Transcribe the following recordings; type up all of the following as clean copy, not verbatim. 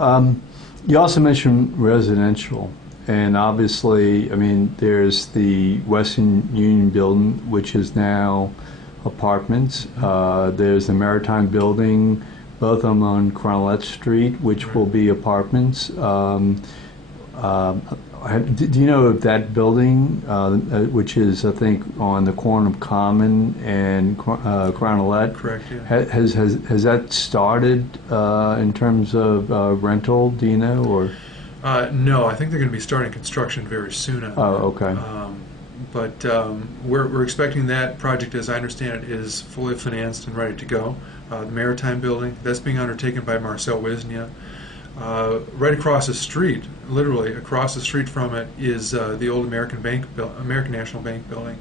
You also mentioned residential, and obviously, I mean, there's the Western Union building, which is now apartments. There's the Maritime building, both of them on Cronolette Street, which will be apartments. Do you know if that building, which is, I think, on the corner of Common and Cronolette, correct? Yeah. Has that started in terms of rental? Do you know, or? No, I think they're going to be starting construction very soon on that. Okay. But we're expecting that project, as I understand it, is fully financed and ready to go. The Maritime building, that's being undertaken by Marcel Wisnia. Right across the street, literally across the street from it, is the old American National Bank building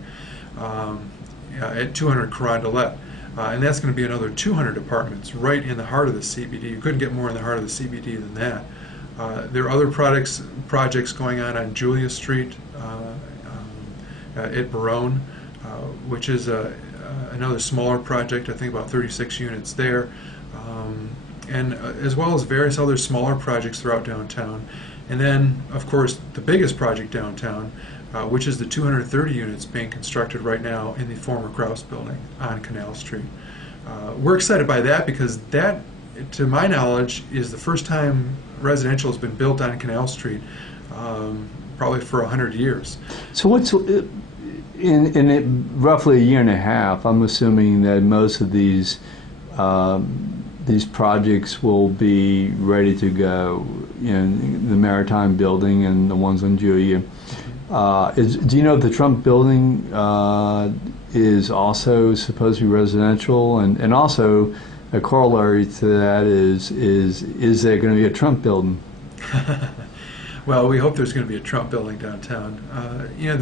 at 200 Carondelet. And that's going to be another 200 apartments right in the heart of the CBD. You couldn't get more in the heart of the CBD than that. There are other projects going on Julia Street at Barone, which is another smaller project, I think about 36 units there. And as well as various other smaller projects throughout downtown. And then, of course, the biggest project downtown, which is the 230 units being constructed right now in the former Krause building on Canal Street. We're excited by that because that, to my knowledge, is the first time residential has been built on Canal Street, probably for 100 years. So what's, in roughly a year and a half, I'm assuming that most of these projects will be ready to go, you know, the Maritime building and the ones on Julia. Do you know if the Trump building is also supposed to be residential? And also, a corollary to that is there going to be a Trump building? Well, we hope there's going to be a Trump building downtown. You know,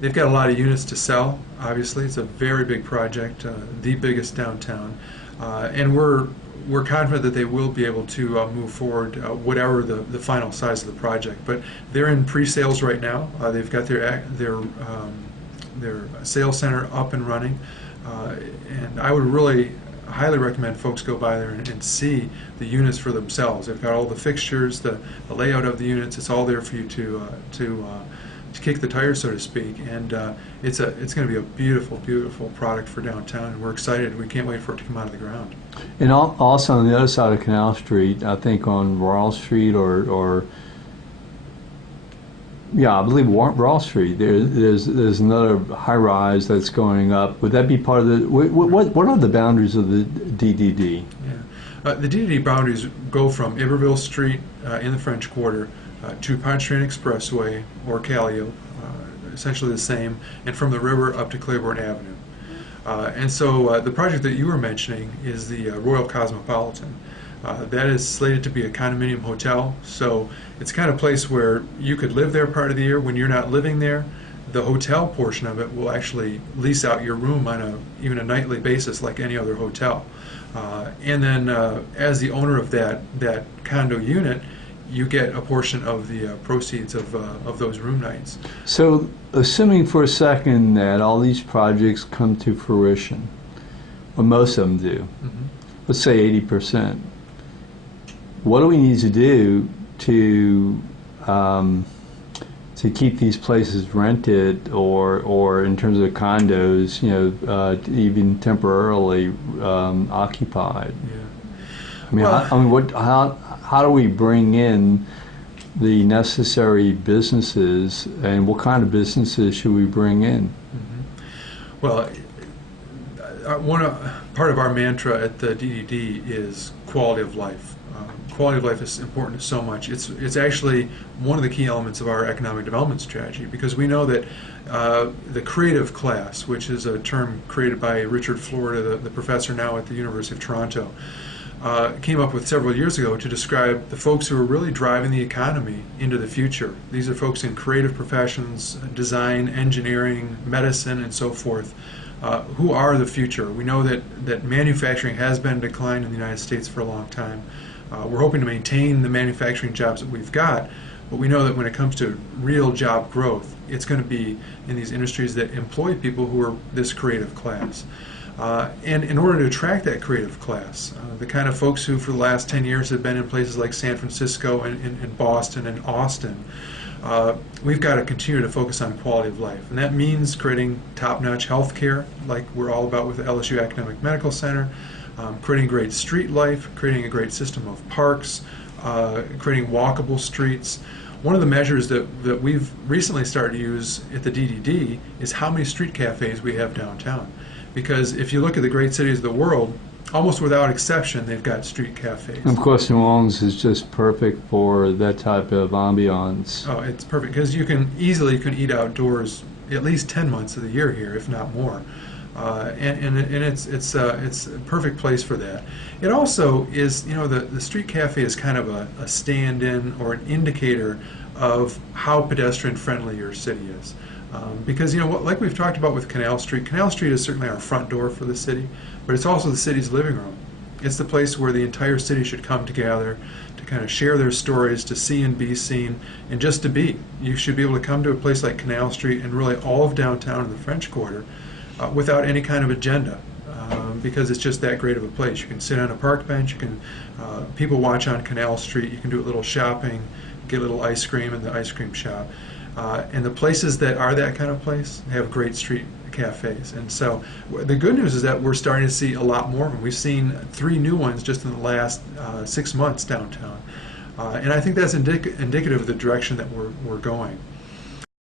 they've got a lot of units to sell. Obviously, it's a very big project, the biggest downtown. And we're confident that they will be able to move forward, whatever the final size of the project. But they're in pre-sales right now. They've got their sales center up and running, and I would really highly recommend folks go by there and see the units for themselves. They've got all the fixtures, the layout of the units. It's all there for you to kick the tires, so to speak, and it's going to be a beautiful, beautiful product for downtown, and we're excited. We can't wait for it to come out of the ground. And also on the other side of Canal Street, I think on Royal Street or yeah, I believe Royal Street, there's another high-rise that's going up. Would that be part of the, what are the boundaries of the DDD? Yeah. The DDD boundaries go from Iberville Street in the French Quarter to Pontchartrain Expressway or Callio, essentially the same, and from the river up to Claiborne Avenue. And so the project that you were mentioning is the Royal Cosmopolitan. That is slated to be a condominium hotel, so it's the kind of place where you could live there part of the year. When you're not living there, the hotel portion of it will actually lease out your room on even a nightly basis like any other hotel. And then as the owner of that condo unit, you get a portion of the proceeds of those room nights. So assuming for a second that all these projects come to fruition, or most of them do, let's say 80%, what do we need to do to keep these places rented, or in terms of condos, you know, even temporarily occupied? Yeah. I mean, how do we bring in the necessary businesses, and what kind of businesses should we bring in? Well, part of our mantra at the DDD is quality of life. Quality of life is important to so much. It's actually one of the key elements of our economic development strategy, because we know that the creative class, which is a term created by Richard Florida, the professor now at the University of Toronto, came up with several years ago to describe the folks who are really driving the economy into the future. These are folks in creative professions, design, engineering, medicine, and so forth, who are the future. We know that manufacturing has been in decline in the United States for a long time. We're hoping to maintain the manufacturing jobs that we've got, but we know that when it comes to real job growth, it's going to be in these industries that employ people who are this creative class. And in order to attract that creative class, the kind of folks who for the last 10 years have been in places like San Francisco and Boston and Austin, we've got to continue to focus on quality of life. And that means creating top-notch health care, like we're all about with the LSU Academic Medical Center, creating great street life, creating a great system of parks, creating walkable streets. One of the measures that we've recently started to use at the DDD is how many street cafes we have downtown. Because if you look at the great cities of the world, almost without exception, they've got street cafes. And of course, New Orleans is just perfect for that type of ambiance. Oh, it's perfect because you can eat outdoors at least 10 months of the year here, if not more. And it's a perfect place for that. It also is, the street cafe is kind of a stand-in or an indicator of how pedestrian friendly your city is. Because like we've talked about with Canal Street is certainly our front door for the city, but it's also the city's living room. It's the place where the entire city should come together to kind of share their stories, to see and be seen, and just to be. You should be able to come to a place like Canal Street and really all of downtown and the French Quarter without any kind of agenda, because it's just that great of a place. You can sit on a park bench, you can people watch on Canal Street, you can do a little shopping, get a little ice cream in the ice cream shop. And the places that are that kind of place have great street cafes. And so the good news is that we're starting to see a lot more of them. We've seen 3 new ones just in the last 6 months downtown. And I think that's indicative of the direction that we're going.